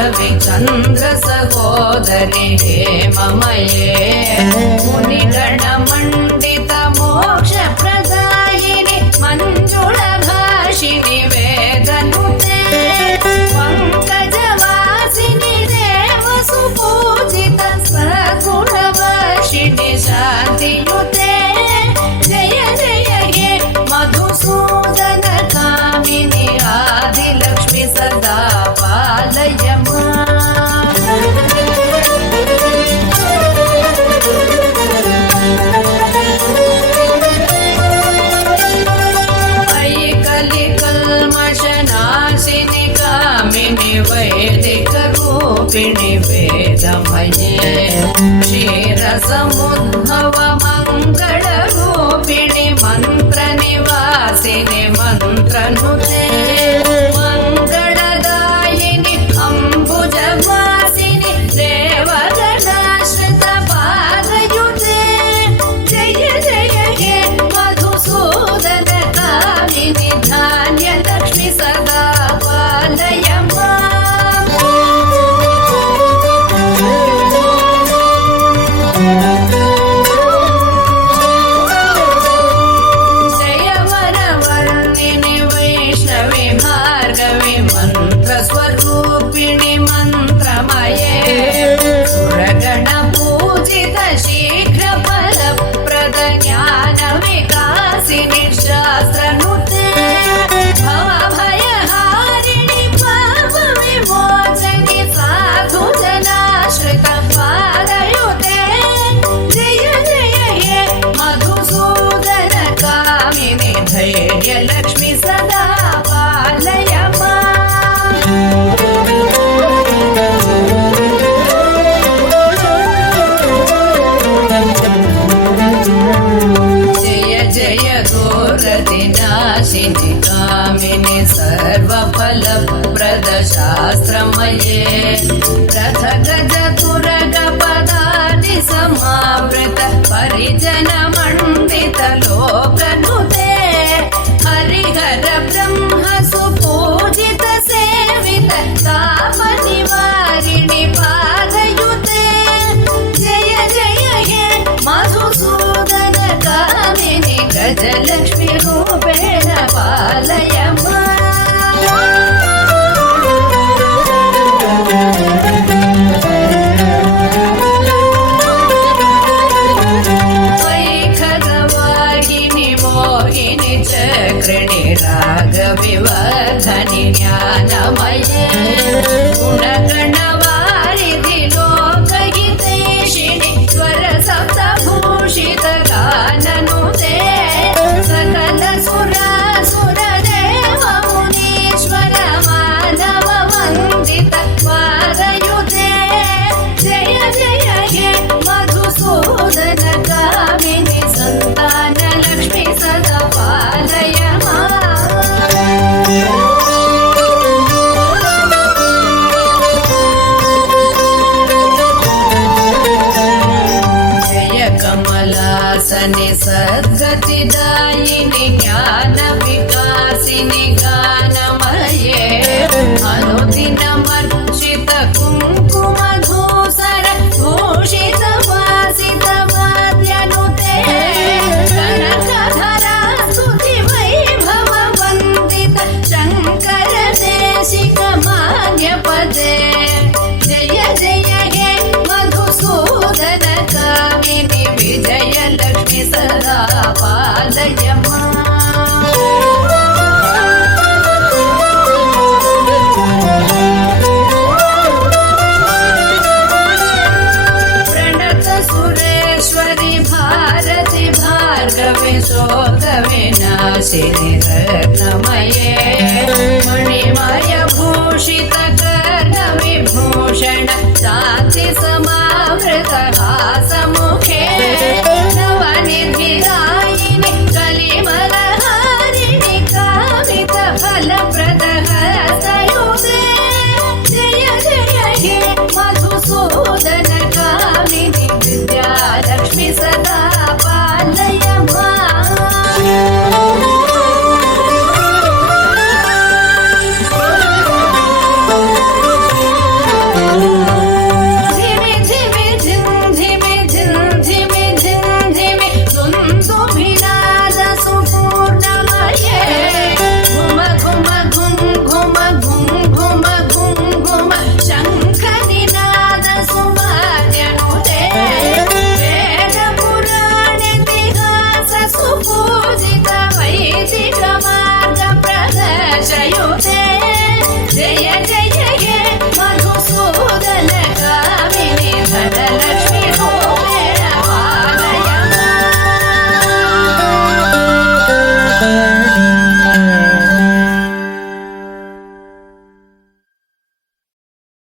रविचन्द्र सहोदरि हेममये मुनिगणमण्डित मोक्षप्रदायिनि मञ्जुळभाषिणि वेदनुते पङ्कजवासिनि देवसुपूजित सद्गुणवर्षिणि शान्तियुते जय जय हे मधुसूदन कामिनि आदिलक्ष्मि सदा पालय कलिकल्मषनाशिनि कामिनि वैदिकरूपिणि वेदमये क्षीरसमुद्भव मङ्गलरूपिणि मन्त्रनिवासिनि मन्त्रनुते मङ्गलदायिनि अम्बुजवासिनि देवगणाश्रित पादयुते जय जय हे मधुसूदन कामिनि धान्यलक्ष्मि सदा पालय स्वरूपिणि मन्त्रमये सुरगणपूजित शीघ्र फलप्रद ज्ञानविकासिनि शास्त्रनुते भवभयहारिणि पापविमोचनि साधुजनाश्रित पादयुते जय जय हे मधुसूदन कामिनि धैर्यलक्ष्मि सदा पालय नाशिनि कामिनि सर्वफलप्रद शास्त्रमये रथ गज तुरग पदानि समावृत परिजन मण्डित लोकनुते हरिहर ब्रह्म सुपूजित सेवित तापनिवारिणि पादयुते जय जय हे मधुसूदन कामिनि गजलक्ष्मि रूपेण पालय वैखगवाहिनि मोहिनि चक्रिणि रागविवर्धनि ज्ञानमये गुणगणवारिधि लोकहितैषिणि स्वर सप्तभूषित गाननुते सकल सुरासुर देव मुनीश्वर मानव वन्दित पादयुते जय जय हे मधुसूदन कामिनि सन्तान लक्ष्मि सदा पालय कमलासनि सद्गतिदायिनि ज्ञानविकासिनि गानमये अनुदिनमर्चित कुङ्कुमधूसर भूषित वासित वाद्यनुते कनकधरा स्तुति वैभव वन्दित शङ्कर देशिक मान्यपदे